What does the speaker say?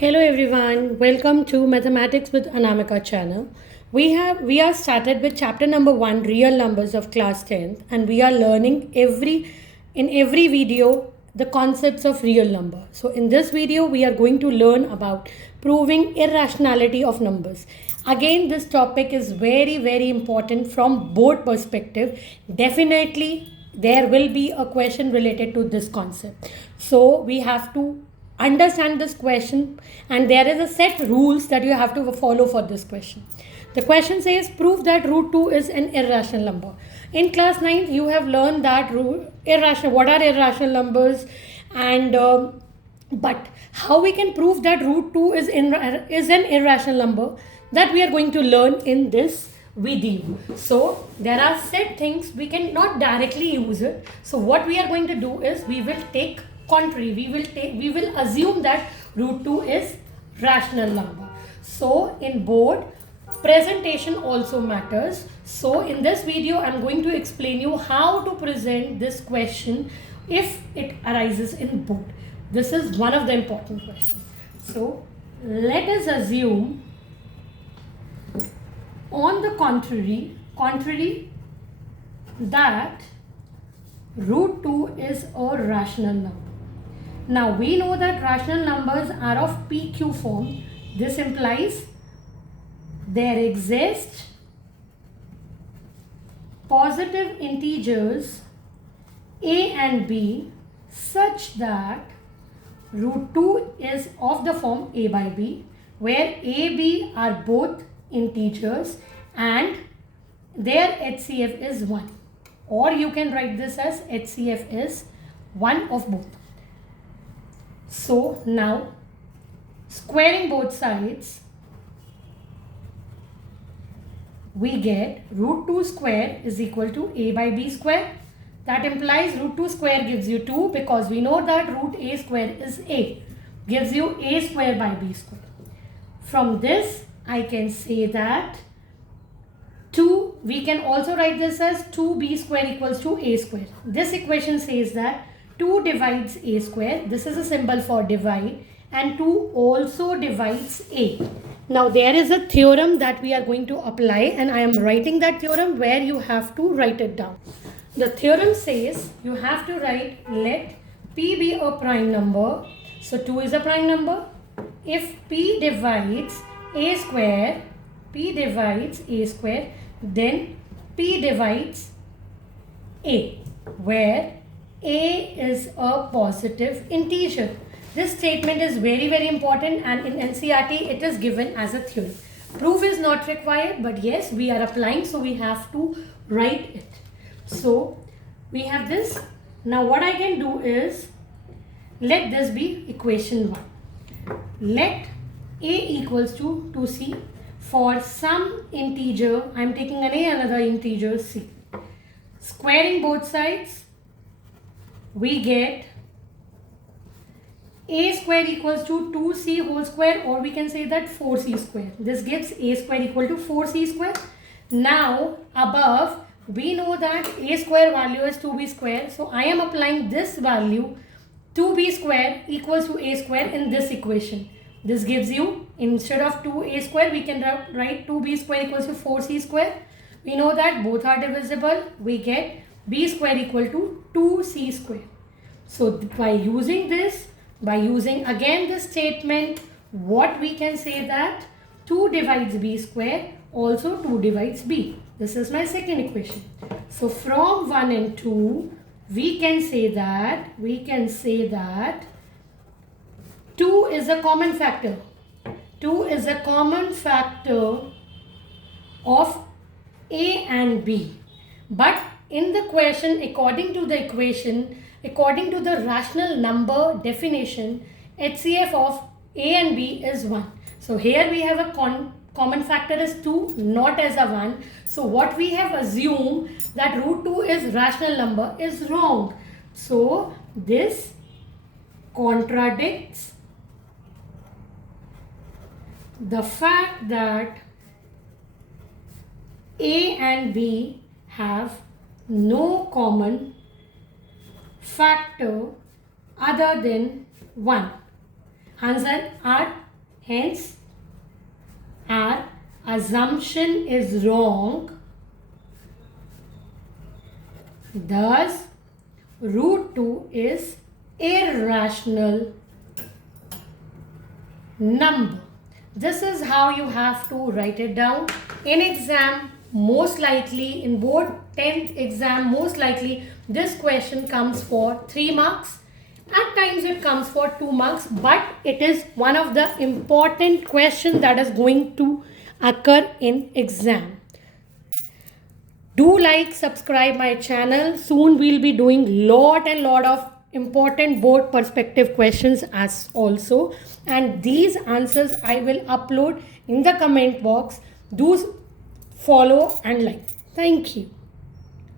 Hello everyone, welcome to Mathematics with Anamika channel. We are started with chapter number 1, real numbers of class 10th, and we are learning in every video the concepts of real number. So in this video we are going to learn about proving irrationality of numbers. Again, this topic is very important from board perspective. Definitely there will be a question related to this concept. So we have to understand this question, and there is a set rules that you have to follow for this question. The question says prove that root 2 is an irrational number. In class 9th you have learned that what are irrational numbers, and but how we can prove that root 2 is an irrational number, that we are going to learn in this video. So there are set things we can not directly use it. So what we are going to do is we will take contrary, we will assume that root 2 is rational number. So in board, presentation also matters. So in this video I'm going to explain you how to present this question if it arises in board. This is one of the important questions. So let us assume on the contrary that root 2 is a rational number. Now we know that rational numbers are of PQ form. This implies there exist positive integers a and b such that root 2 is of the form a by b, where a, b are both integers and their HCF is 1. Or you can write this as HCF is 1 of both. So now squaring both sides, we get root 2 square is equal to a by b square. That implies root 2 square gives you 2, because we know that root a square is a, gives you a square by b square. From this I can say that 2, we can also write this as 2b square equals to a square. This equation says that 2 divides a square. This is a symbol for divide, and 2 also divides a. Now there is a theorem that we are going to apply, and I am writing that theorem where you have to write it down. The theorem says you have to write let p be a prime number. So 2 is a prime number. If p divides a square, then p divides a, where a is a positive integer. This statement is very important, and in NCERT it is given as a theorem. Proof is not required, but yes, we are applying, so we have to write it. So we have this. Now what I can do is, let this be equation 1. Let a equals to 2c. For some integer, I am taking another integer c. Squaring both sides, we get a square equals to 2c whole square, or we can say that 4c square. This gives a square equal to 4c square. Now above, we know that a square value is 2b square. So I am applying this value 2b square equals to a square in this equation. This gives you, instead of 2a square, we can write 2b square equals to 4c square. We know that both are divisible. We get b square equal to 2c square. So by using this, by using again this statement, what we can say that 2 divides b square, also 2 divides b. This is my second equation. So from 1 and 2, we can say that 2 is a common factor. 2 is a common factor of a and b. But in the question, according to the equation, according to the rational number definition, HCF of a and b is 1. So here we have a common factor is 2, not as a 1. So what we have assumed that root 2 is rational number is wrong. So this contradicts the fact that a and b have no common factor other than 1. Answer are Hence, our assumption is wrong. Thus, root 2 is irrational number. This is how you have to write it down. In exam, most likely, in board 10th exam, most likely this question comes for 3 marks. At times it comes for 2 marks, but it is one of the important questions that is going to occur in exam. Do like, subscribe my channel. Soon we'll be doing lot of important board perspective questions as also, and these answers I will upload in the comment box. Do follow and like. Thank you.